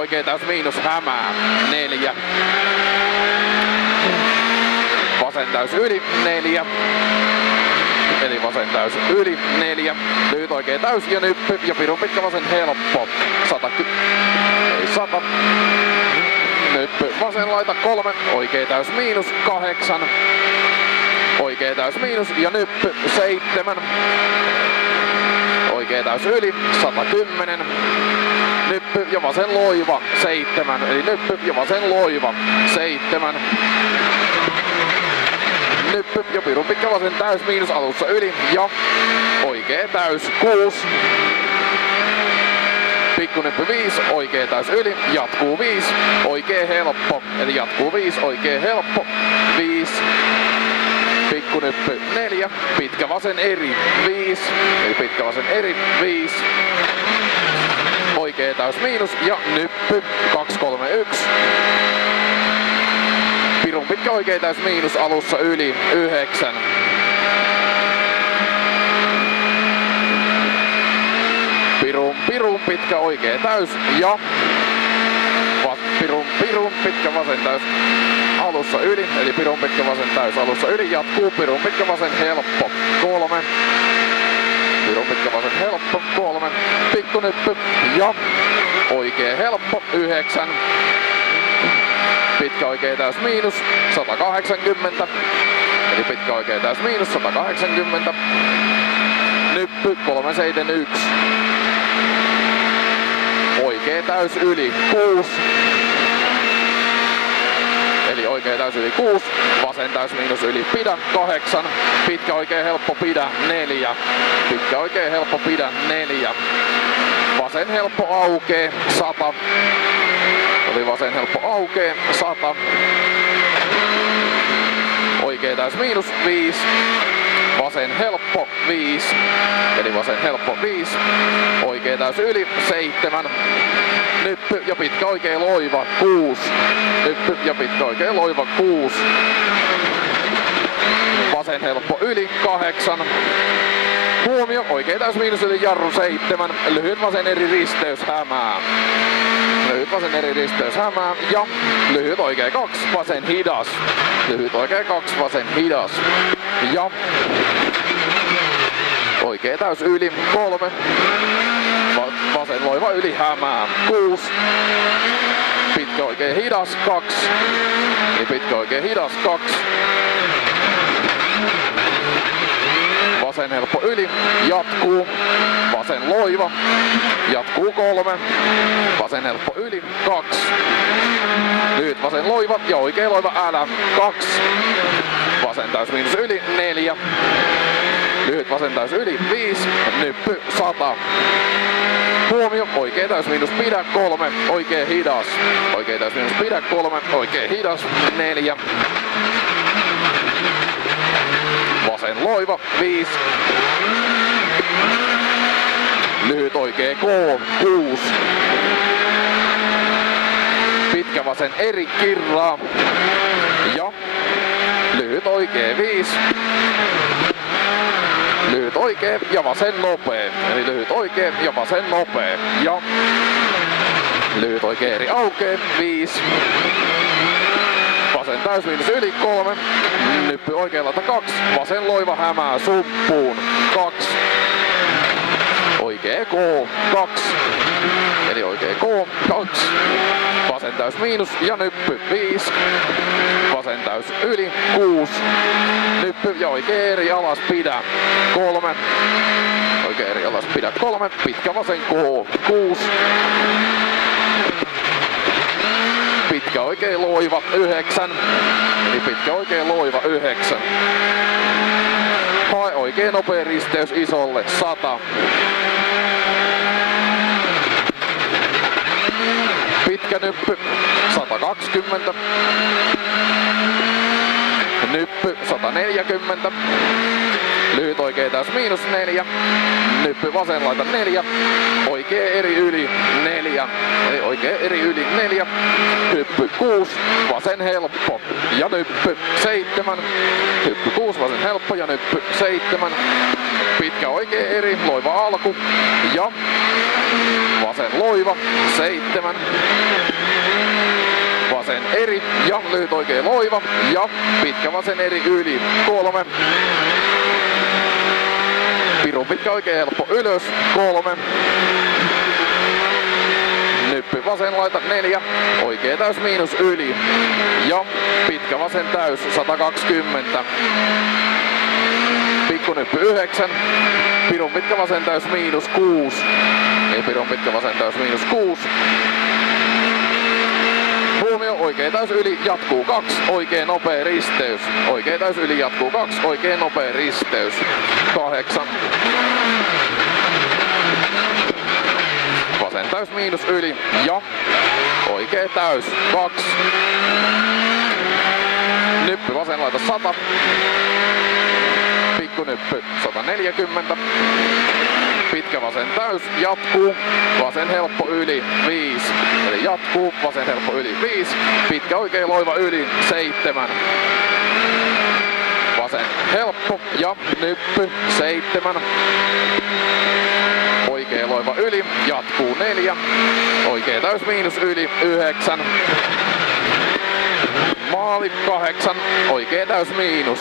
oikea täys miinus hämää 4. Vasen täys yli 4. Eli vasen täys yli 4. Lyhyt oikea täys ja nyppy ja pirun pitkä vasen helppo. 100. Nyppy vasen laita 3. Oikea täys miinus 8. Oikea täys miinus ja nyppy 7. Oikea täys yli 110. Nyppy ja vasen loiva 7. Eli nyppy ja vasen loiva 7. Nyppy ja pirun pitkä vasen täys miinus alussa yli ja oikea täys 6. Pikkunyppy 5, oikea täys yli, jatkuu 5, oikea helppo, eli jatkuu 5, oikea helppo, 5. Pikkunyppy 4, pitkä vasen eri 5, eli pitkä vasen eri 5. Oikea täys miinus ja nyppy 2, 3, 1. Pirun pitkä oikea täys miinus alussa yli 9. Pirun pitkä oikea täys ja pirun pitkä vasen täys alussa yli, eli pirun pitkä vasen täys alussa yli, jatkuu pirun pitkä vasen helppo 3. Pirun pitkä vasen helppo 3. Pikkunyppy ja oikea helppo 9. Pitkä oikea täys miinus 180. Eli pitkä oikea täys miinus 180. Nyppy 371. Oikea täys yli 6. Eli oikea täys yli 6. Vasen täys miinus yli pidä 8. Pitkä oikea helppo pidä 4. Pitkä oikea helppo pidä 4. Vasen helppo aukee 100. Eli vasen helppo aukee 100. Oikea täys miinus 5. Vasen helppo 5. Eli vasen helppo 5. Oikea täys yli 7. Nyppy ja pitkä oikea loiva 6. Nyppy ja pitkä oikea loiva 6. Vasen helppo yli 8. Huomio, oikea täys miinus yli jarru 7. Lyhyt vasen eri risteys hämää. Lyhyt vasen eri risteys hämää ja lyhyt oikea 2 vasen hidas. Lyhyt oikea 2 vasen hidas. Ja oikea täys yli 3. Vasen loiva yli hämää 6. Pitkä oikea hidas 2. Eli pitkä oikea hidas 2. Vasen helppo yli, jatkuu, vasen loiva, jatkuu 3, vasen helppo yli, 2, lyhyt vasen loiva ja oikea loiva älä, 2, vasen täys miinus yli, 4, lyhyt vasen täys yli, 5, nyppy 100. Huomio, oikea täys miinus pidä 3, oikea hidas, oikea täys miinus pidä 3, oikea hidas, 4. Vasen loiva 5. Lyhyt oikea K 6. Pitkä vasen eri kirraa. Ja lyhyt oikea 5. Lyhyt oikea ja vasen nopee. Eli lyhyt oikea ja vasen nopee. Ja lyhyt oikea eri aukee 5. Vasen täys miinus yli 3. Nyppy oikealta 2. Vasen loiva hämää suppuun 2. Oikea K 2. Eli oikea K 2. Vasen täys miinus ja nyppy 5. Vasen täys yli 6. Nyppy ja oikea eri alas pidä 3. Oikea eri alas pidä 3. Pitkä vasen K 6. Pitkä oikea loiva 9. Eli pitkä oikea loiva 9. Hae oikea nopea risteys isolle 100. Pitkä nyppy 120. Nyppy 140. Lyhyt oikea täys miinus 4. Nyppy vasen laita 4. Oikea eri yli 4. Eli oikea eri yli 4. Nyppy 6, vasen helppo ja nyppy 7. Hyppy 6, vasen helppo ja nyppy 7. Pitkä oikea eri, loiva alku ja vasen loiva 7. Vasen eri ja lyhyt oikea loiva ja pitkä vasen eri yli 3. Pirun pitkä oikea helppo ylös 3. Nyppy vasen laita 4, oikea täys miinus yli ja pitkä vasen täys 120. Pikkunyppy 9, pirun pitkä vasen täys miinus 6 ja pirun pitkä vasen täys miinus 6. Huomio, oikea täys yli, jatkuu 2, oikea nopea risteys. Oikea täys yli, jatkuu 2, oikea nopea risteys. 8. Vasen täys miinus yli ja oikea täys 2. Nyppy vasen laita 100. Pikkunyppy 140. Pitkä vasen täys, jatkuu, vasen helppo yli 5. Eli jatkuu, vasen helppo yli 5. Pitkä oikea loiva yli 7. Vasen helppo ja nyppy 7. Oikea loiva yli, jatkuu 4. Oikea täys miinus yli 9. Maali 8, oikea täys miinus.